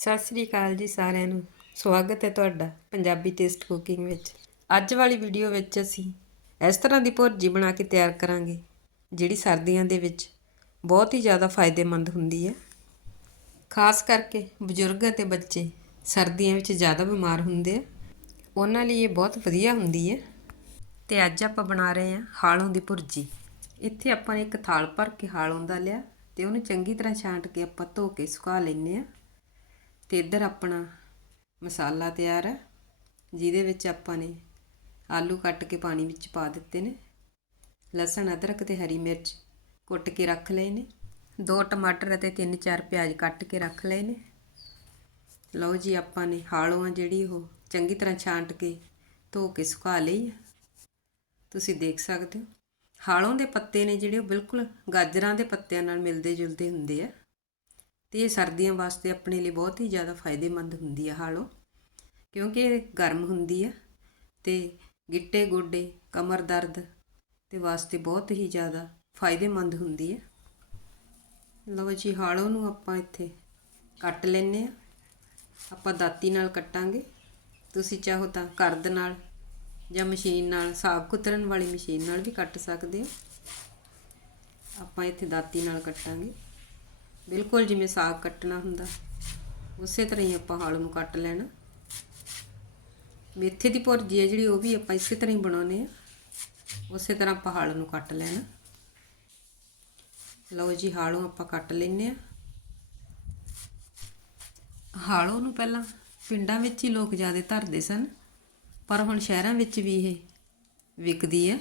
ਸਤਿ ਸ੍ਰੀ ਅਕਾਲ ਜੀ ਸਾਰਿਆਂ ਨੂੰ। ਸਵਾਗਤ ਹੈ ਤੁਹਾਡਾ ਪੰਜਾਬੀ ਟੇਸਟ ਕੁਕਿੰਗ ਵਿੱਚ। ਅੱਜ ਵਾਲੀ ਵੀਡੀਓ ਵਿੱਚ ਅਸੀਂ ਇਸ ਤਰ੍ਹਾਂ ਦੀ ਭੁਰਜੀ ਬਣਾ ਕੇ ਤਿਆਰ ਕਰਾਂਗੇ, ਜਿਹੜੀ ਸਰਦੀਆਂ ਦੇ ਵਿੱਚ ਬਹੁਤ ਹੀ ਜ਼ਿਆਦਾ ਫਾਇਦੇਮੰਦ ਹੁੰਦੀ ਹੈ। ਖਾਸ ਕਰਕੇ ਬਜ਼ੁਰਗ ਅਤੇ ਬੱਚੇ ਸਰਦੀਆਂ ਵਿੱਚ ਜ਼ਿਆਦਾ ਬਿਮਾਰ ਹੁੰਦੇ ਆ। ਉਹਨਾਂ ਲਈ ਇਹ ਬਹੁਤ ਵਧੀਆ ਹੁੰਦੀ ਹੈ। ਤੇ ਅੱਜ ਆਪਾਂ ਬਣਾ ਰਹੇ ਹਾਂ ਹਾਲੋਂ ਦੀ ਭੁਰਜੀ। ਇੱਥੇ ਆਪਾਂ ਨੇ ਇੱਕ ਥਾਲ ਭਰ ਕੇ ਹਾਲੋਂ ਦਾ ਲਿਆ ਤੇ ਉਹਨੂੰ ਚੰਗੀ ਤਰ੍ਹਾਂ ਛਾਂਟ ਕੇ ਆਪਾਂ ਧੋ ਕੇ ਸੁਕਾ ਲੈਨੇ ਆ ਤੇ ਇੱਧਰ ਆਪਣਾ ਮਸਾਲਾ ਤਿਆਰ ਹੈ ਜਿਹਦੇ ਵਿੱਚ ਆਪਾਂ ਨੇ ਆਲੂ ਕੱਟ ਕੇ ਪਾਣੀ ਵਿੱਚ ਪਾ ਦਿੱਤੇ ਨੇ, ਲਸਣ, ਅਦਰਕ ਤੇ ਹਰੀ ਮਿਰਚ ਕੁੱਟ ਕੇ ਰੱਖ ਲਏ ਨੇ, ਦੋ ਟਮਾਟਰ ਅਤੇ ਤਿੰਨ ਚਾਰ ਪਿਆਜ਼ ਕੱਟ ਕੇ ਰੱਖ ਲਏ ਨੇ। ਲਓ ਜੀ, ਆਪਾਂ ਨੇ ਹਾਲੋਂ ਆ ਜਿਹੜੀ ਉਹ ਚੰਗੀ ਤਰ੍ਹਾਂ ਛਾਂਟ ਕੇ ਧੋ ਕੇ ਸੁਕਾ ਲਈ ਹੈ ਤੁਸੀਂ ਦੇਖ ਸਕਦੇ ਹੋ, ਹਾਲੋਂ ਦੇ ਪੱਤੇ ਨੇ ਜਿਹੜੇ ਉਹ ਬਿਲਕੁਲ ਗਾਜਰਾਂ ਦੇ ਪੱਤਿਆਂ ਨਾਲ ਮਿਲਦੇ ਜੁਲਦੇ ਹੁੰਦੇ ਆ। ਤੇ ਇਹ ਸਰਦੀਆਂ ਵਾਸਤੇ ਆਪਣੇ ਲਈ ਬਹੁਤ ਹੀ ਜ਼ਿਆਦਾ ਫਾਇਦੇਮੰਦ ਹੁੰਦੀ ਆ ਹਾਲੋਂ, ਕਿਉਂਕਿ ਇਹ ਗਰਮ ਹੁੰਦੀ ਆ ਤੇ ਗਿੱਟੇ ਗੋਡੇ, ਕਮਰ ਦਰਦ ਤੇ ਵਾਸਤੇ ਬਹੁਤ ਹੀ ਜ਼ਿਆਦਾ ਫਾਇਦੇਮੰਦ ਹੁੰਦੀ ਆ। ਲਓ ਜੀ, ਹਾਲੋਂ ਨੂੰ ਆਪਾਂ ਇੱਥੇ ਕੱਟ ਲੈਨੇ ਆ। ਆਪਾਂ ਦਾਤੀ ਨਾਲ ਕੱਟਾਂਗੇ। ਤੁਸੀਂ ਚਾਹੋ ਤਾਂ ਕਰਦ ਨਾਲ ਜਾਂ ਮਸ਼ੀਨ ਨਾਲ ਸਾਗ ਕੁਤਰਨ ਵਾਲੀ ਮਸ਼ੀਨ ਨਾਲ ਵੀ ਕੱਟ ਸਕਦੇ ਹੋ। ਆਪਾਂ ਇੱਥੇ ਦਾਤੀ ਨਾਲ ਕੱਟਾਂਗੇ। ਬਿਲਕੁਲ ਜਿਵੇਂ ਸਾਗ ਕੱਟਣਾ ਹੁੰਦਾ। ਉਸੇ ਤਰ੍ਹਾਂ ਹੀ ਆਪਾਂ ਆਲ਼ੂ ਨੂੰ ਕੱਟ ਲੈਣਾ। ਮੇਥੇ ਦੀ ਭੁਰਜੀ ਹੈ ਜਿਹੜੀ, ਉਹ ਵੀ ਆਪਾਂ ਇਸੇ ਤਰ੍ਹਾਂ ਹੀ ਬਣਾਉਨੇ ਆ ਉਸੇ ਤਰ੍ਹਾਂ ਆਪਾਂ ਆਲ਼ੂ ਨੂੰ ਕੱਟ ਲੈਣਾ। ਲਓ ਜੀ, ਆਲ਼ੂ ਆਪਾਂ ਕੱਟ ਲੈਨੇ ਆ ਹਾਲੋਂ ਨੂੰ ਪਹਿਲਾਂ ਪਿੰਡਾਂ ਵਿੱਚ ਹੀ ਲੋਕ ਜ਼ਿਆਦਾ ਧਰਦੇ ਸਨ। ਪਰ ਹੁਣ ਸ਼ਹਿਰਾਂ ਵਿੱਚ ਵੀ ਇਹ ਵਿਕਦੀ ਹੈ।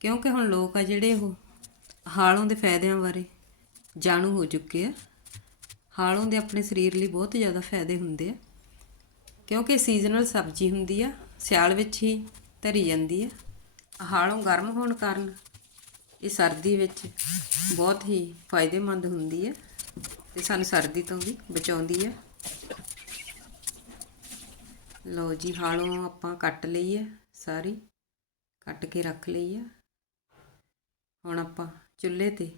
ਕਿਉਂਕਿ ਹੁਣ ਲੋਕ ਆ ਜਿਹੜੇ ਉਹ ਹਾਲੋਂ ਦੇ ਫਾਇਦਿਆਂ ਬਾਰੇ ਜਾਣੂ ਹੋ ਚੁੱਕੇ ਆ। ਹਾਲੋਂ ਦੇ ਆਪਣੇ ਸਰੀਰ ਲਈ ਬਹੁਤ ਜ਼ਿਆਦਾ ਫਾਇਦੇ ਹੁੰਦੇ ਆ। ਕਿਉਂਕਿ ਸੀਜ਼ਨਲ ਸਬਜ਼ੀ ਹੁੰਦੀ ਆ, ਸਿਆਲ ਵਿੱਚ ਹੀ ਧਰੀ ਜਾਂਦੀ ਆ। ਹਾਲੋਂ ਗਰਮ ਹੋਣ ਕਾਰਨ ਇਹ ਸਰਦੀ ਵਿੱਚ ਬਹੁਤ ਹੀ ਫਾਇਦੇਮੰਦ ਹੁੰਦੀ ਹੈ ਤੇ ਸਾਨੂੰ ਸਰਦੀ ਤੋਂ ਵੀ ਬਚਾਉਂਦੀ ਹੈ ਲਓ ਜੀ, ਹਾਲੋਂ ਆਪਾਂ ਕੱਟ ਲਈ ਹੈ ਸਾਰੀ, ਕੱਟ ਕੇ ਰੱਖ ਲਈ ਹੈ ਹੁਣ ਆਪਾਂ ਚੁੱਲ੍ਹੇ ਤੇ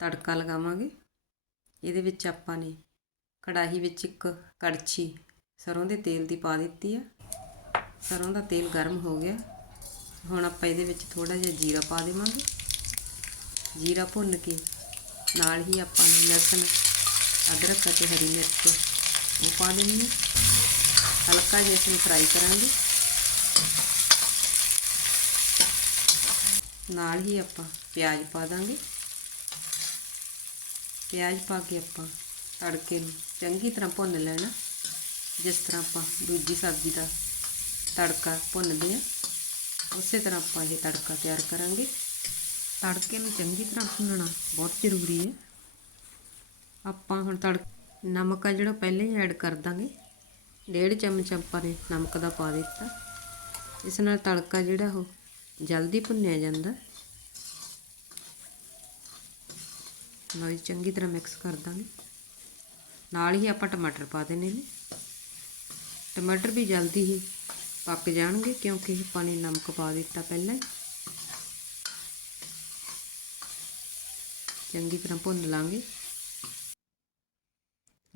ਤੜਕਾ ਲਗਾਵਾਂਗੇ। ਇਹਦੇ ਵਿੱਚ ਆਪਾਂ ਨੇ ਕੜਾਹੀ ਵਿੱਚ ਇੱਕ ਕੜਛੀ ਸਰੋਂ ਦੇ ਤੇਲ ਦੀ ਪਾ ਦਿੱਤੀ ਆ। ਸਰੋਂ ਦਾ ਤੇਲ ਗਰਮ ਹੋ ਗਿਆ। ਹੁਣ ਆਪਾਂ ਇਹਦੇ ਵਿੱਚ ਥੋੜਾ ਜਿਹਾ ਜੀਰਾ ਪਾ ਦੇਵਾਂਗੇ। ਜੀਰਾ ਭੁੰਨ ਕੇ ਨਾਲ ਹੀ ਆਪਾਂ ਨੇ ਲਸਣ, ਅਦਰਕ ਅਤੇ ਹਰੀ ਮਿਰਚ ਉਹ ਪਾ ਦੇਣੀ ਹੈ ਹਲਕਾ ਜਿਹਾ ਇਸ ਨੂੰ ਫਰਾਈ ਕਰਾਂਗੇ। ਨਾਲ ਹੀ ਆਪਾਂ ਪਿਆਜ਼ ਪਾ ਦਾਂਗੇ। ਪਿਆਜ਼ ਪਾ ਕੇ ਆਪਾਂ ਤੜਕੇ ਨੂੰ ਚੰਗੀ ਤਰ੍ਹਾਂ ਭੁੰਨ ਲੈਣਾ। ਜਿਸ ਤਰ੍ਹਾਂ ਆਪਾਂ ਦੂਜੀ ਸਬਜ਼ੀ ਦਾ ਤੜਕਾ ਭੁੰਨਦੇ ਆ ਉਸੇ ਤਰ੍ਹਾਂ ਆਪਾਂ ਇਹ ਤੜਕਾ ਤਿਆਰ ਕਰਾਂਗੇ। ਤੜਕੇ ਨੂੰ ਚੰਗੀ ਤਰ੍ਹਾਂ ਭੁੰਨਣਾ ਬਹੁਤ ਜ਼ਰੂਰੀ ਹੈ। ਆਪਾਂ ਹੁਣ ਤੜ ਨਮਕ ਆ ਜਿਹੜਾ ਪਹਿਲੇ ਹੀ ਐਡ ਕਰ ਦਾਂਗੇ। ਡੇਢ ਚਮਚ ਆਪਾਂ ਨੇ ਨਮਕ ਦਾ ਪਾ ਦਿੱਤਾ। ਇਸ ਨਾਲ ਤੜਕਾ ਜਿਹੜਾ ਉਹ ਜਲਦੀ ਭੁੰਨਿਆ ਜਾਂਦਾ। ਲਓ ਜੀ, ਚੰਗੀ ਤਰ੍ਹਾਂ ਮਿਕਸ ਕਰ ਦਾਂਗੇ। ਨਾਲ ਹੀ ਆਪਾਂ ਟਮਾਟਰ ਪਾ ਦੇਣੇ ਨੇ। ਟਮਾਟਰ ਵੀ ਜਲਦੀ ਹੀ ਪੱਕ ਜਾਣਗੇ, ਕਿਉਂਕਿ ਆਪਾਂ ਨੇ ਨਮਕ ਪਾ ਦਿੱਤਾ ਪਹਿਲਾਂ ਚੰਗੀ ਤਰ੍ਹਾਂ ਭੁੰਨ ਲਾਂਗੇ।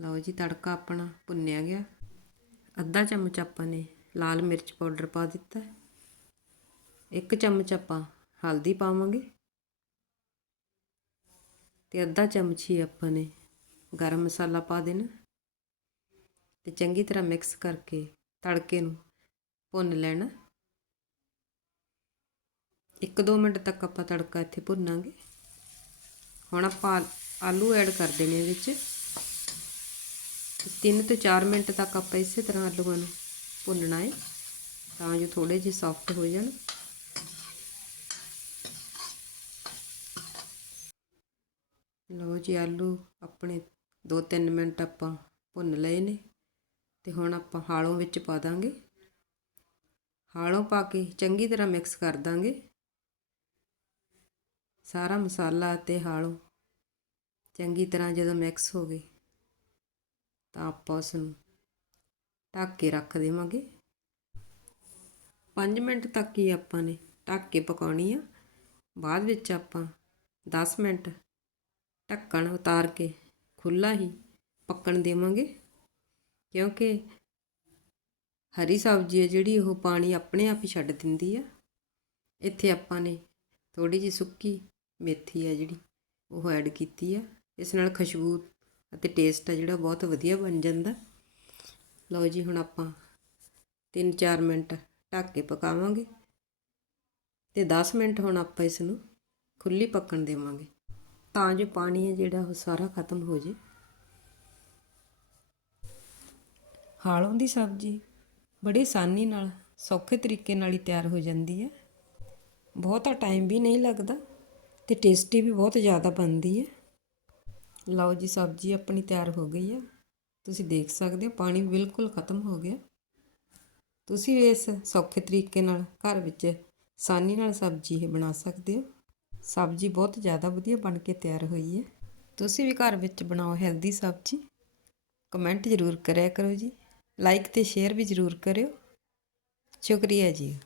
ਲਓ ਜੀ, ਤੜਕਾ ਆਪਣਾ ਭੁੰਨਿਆ ਗਿਆ। ਅੱਧਾ ਚਮਚ ਆਪਾਂ ਨੇ ਲਾਲ ਮਿਰਚ ਪਾਊਡਰ ਪਾ ਦਿੱਤਾ। ਇੱਕ ਚਮਚ ਆਪਾਂ ਹਲਦੀ ਪਾਵਾਂਗੇ। ਅਤੇ ਅੱਧਾ ਚਮਚੀ ਆਪਾਂ ਨੇ ਗਰਮ ਮਸਾਲਾ ਪਾ ਦੇਣਾ ਤੇ ਚੰਗੀ ਤਰ੍ਹਾਂ ਮਿਕਸ ਕਰਕੇ ਤੜਕੇ ਨੂੰ ਭੁੰਨ ਲੈਣਾ। 1-2 ਮਿੰਟ ਤੱਕ ਆਪਾਂ ਤੜਕਾ ਇੱਥੇ ਭੁੰਨਾਂਗੇ। ਹੁਣ ਆਪਾਂ ਆਲੂ ਐਡ ਕਰ ਦੇਣੇ ਇਹਦੇ ਵਿੱਚ। 3 ਤੋਂ 4 ਮਿੰਟ ਤੱਕ ਆਪਾਂ ਇਸੇ ਤਰ੍ਹਾਂ ਆਲੂਆਂ ਨੂੰ ਭੁੰਨਣਾ ਹੈ ਤਾਂ ਜੋ ਥੋੜੇ ਜਿਹੇ ਸੌਫਟ ਹੋ ਜਾਣ। ਲਓ ਜੀ ਆਲੂ ਆਪਣੇ 2-3 ਮਿੰਟ ਆਪਾਂ ਭੁੰਨ ਲਏ ਨੇ ਤੇ ਹੁਣ ਆਪਾਂ ਹਾਲੋਂ ਵਿੱਚ ਪਾ ਦਾਂਗੇ। ਹਾਲੋਂ ਪਾ ਕੇ ਚੰਗੀ ਤਰ੍ਹਾਂ ਮਿਕਸ ਕਰ ਦਾਂਗੇ। ਸਾਰਾ ਮਸਾਲਾ ਤੇ ਹਾਲੋਂ ਚੰਗੀ ਤਰ੍ਹਾਂ ਜਦੋਂ ਮਿਕਸ ਹੋ ਗਏ ਤਾਂ ਆਪਾਂ ਉਸ ਨੂੰ ਢੱਕ ਕੇ ਰੱਖ ਦੇਵਾਂਗੇ। 5 ਮਿੰਟ ਤੱਕ ਹੀ ਆਪਾਂ ਨੇ ਢੱਕ ਕੇ ਪਕਾਉਣੀ ਆ। ਬਾਅਦ ਵਿੱਚ ਆਪਾਂ 10 ਮਿੰਟ ਢੱਕਣ ਉਤਾਰ ਕੇ ਖੁੱਲਾ ਹੀ ਪੱਕਣ ਦੇਵਾਂਗੇ। ਕਿਉਂਕਿ ਹਰੀ ਸਬਜ਼ੀ ਹੈ ਜਿਹੜੀ ਉਹ ਪਾਣੀ ਆਪਣੇ ਆਪ ਹੀ ਛੱਡ ਦਿੰਦੀ ਆ। ਇੱਥੇ ਆਪਾਂ ਨੇ ਥੋੜੀ ਜਿਹੀ ਸੁੱਕੀ ਮੇਥੀ ਆ ਜਿਹੜੀ ਉਹ ਐਡ ਕੀਤੀ ਆ। ਇਸ ਨਾਲ ਖੁਸ਼ਬੂ ਅਤੇ ਟੇਸਟ ਆ ਜਿਹੜਾ ਬਹੁਤ ਵਧੀਆ ਬਣ ਜਾਂਦਾ। ਲਓ ਜੀ, ਹੁਣ ਆਪਾਂ 3-4 ਮਿੰਟ ਢੱਕ ਕੇ ਪਕਾਵਾਂਗੇ ਤੇ 10 ਮਿੰਟ ਹੁਣ ਆਪਾਂ ਇਸ ਨੂੰ ਖੁੱਲੀ ਪੱਕਣ ਦੇਵਾਂਗੇ। ਤਾਂ ਜੋ ਪਾਣੀ ਹੈ ਜਿਹੜਾ ਉਹ ਸਾਰਾ ਖਤਮ ਹੋ ਜੇ। ਹਾਲੋਂ ਦੀ ਸਬਜ਼ੀ ਬੜੀ ਆਸਾਨੀ ਨਾਲ ਸੌਖੇ ਤਰੀਕੇ ਨਾਲ ਹੀ ਤਿਆਰ ਹੋ ਜਾਂਦੀ ਹੈ। ਬਹੁਤਾ ਟਾਈਮ ਵੀ ਨਹੀਂ ਲੱਗਦਾ ਤੇ ਟੇਸਟੀ ਵੀ ਬਹੁਤ ਜ਼ਿਆਦਾ ਬਣਦੀ ਹੈ। ਲਓ ਜੀ, ਸਬਜ਼ੀ ਆਪਣੀ ਤਿਆਰ ਹੋ ਗਈ ਹੈ। ਤੁਸੀਂ ਦੇਖ ਸਕਦੇ ਹੋ, ਪਾਣੀ ਬਿਲਕੁਲ ਖਤਮ ਹੋ ਗਿਆ। ਤੁਸੀਂ ਇਸ ਸੌਖੇ ਤਰੀਕੇ ਨਾਲ ਘਰ ਵਿੱਚ ਆਸਾਨੀ ਨਾਲ ਸਬਜ਼ੀ ਇਹ ਬਣਾ ਸਕਦੇ ਹੋ। ਸਬਜ਼ੀ ਬਹੁਤ ਜ਼ਿਆਦਾ ਵਧੀਆ ਬਣ ਕੇ ਤਿਆਰ ਹੋਈ ਹੈ। ਤੁਸੀਂ ਵੀ ਘਰ ਵਿੱਚ ਬਣਾਓ ਹੈਲਦੀ ਸਬਜ਼ੀ। ਕਮੈਂਟ ਜ਼ਰੂਰ ਕਰਿਆ ਕਰੋ ਜੀ। ਲਾਈਕ ਤੇ ਸ਼ੇਅਰ ਵੀ ਜ਼ਰੂਰ ਕਰਿਓ। ਸ਼ੁਕਰੀਆ ਜੀ।